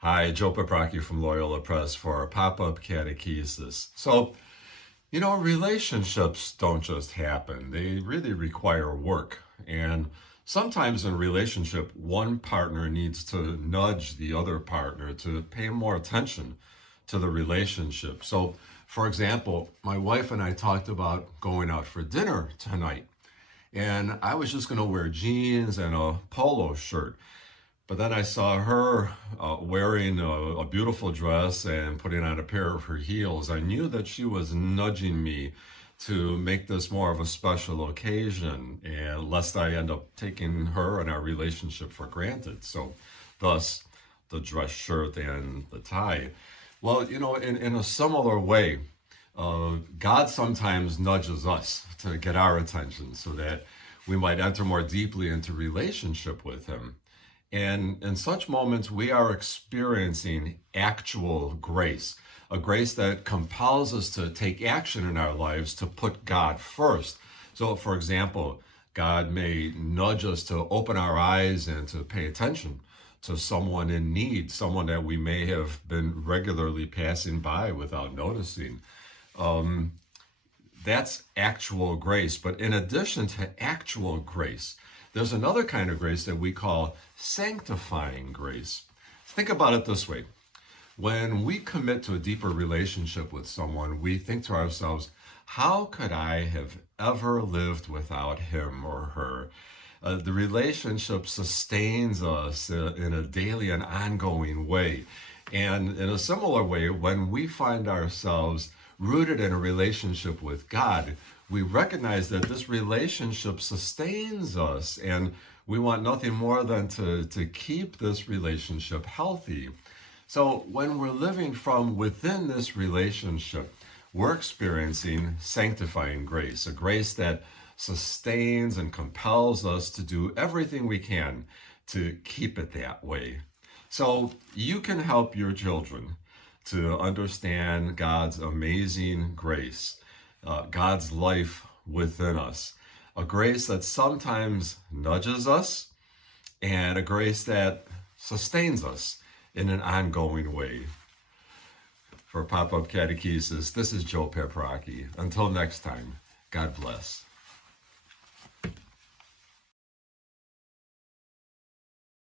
Hi, Joe Paprocki from Loyola Press for our pop-up catechesis. So, relationships don't just happen. They really require work. And sometimes in a relationship, one partner needs to nudge the other partner to pay more attention to the relationship. So, for example, my wife and I talked about going out for dinner tonight. And I was just going to wear jeans and a polo shirt. But then I saw her wearing a beautiful dress and putting on a pair of her heels. I knew that she was nudging me to make this more of a special occasion, and lest I end up taking her and our relationship for granted. So, thus, the dress shirt and the tie. Well, in a similar way, God sometimes nudges us to get our attention so that we might enter more deeply into relationship with Him. And in such moments, we are experiencing actual grace, a grace that compels us to take action in our lives to put God first. So, for example, God may nudge us to open our eyes and to pay attention to someone in need, someone that we may have been regularly passing by without noticing. That's actual grace. But in addition to actual grace, there's another kind of grace that we call sanctifying grace. Think about it this way. When we commit to a deeper relationship with someone, we think to ourselves, how could I have ever lived without him or her? The relationship sustains us in a daily and ongoing way. And in a similar way, when we find ourselves rooted in a relationship with God, we recognize that this relationship sustains us, and we want nothing more than to keep this relationship healthy. So when we're living from within this relationship, we're experiencing sanctifying grace, a grace that sustains and compels us to do everything we can to keep it that way. So you can help your children to understand God's amazing grace, God's life within us, a grace that sometimes nudges us and a grace that sustains us in an ongoing way. For Pop-Up Catechesis, this is Joe Paprocki. Until next time, God bless.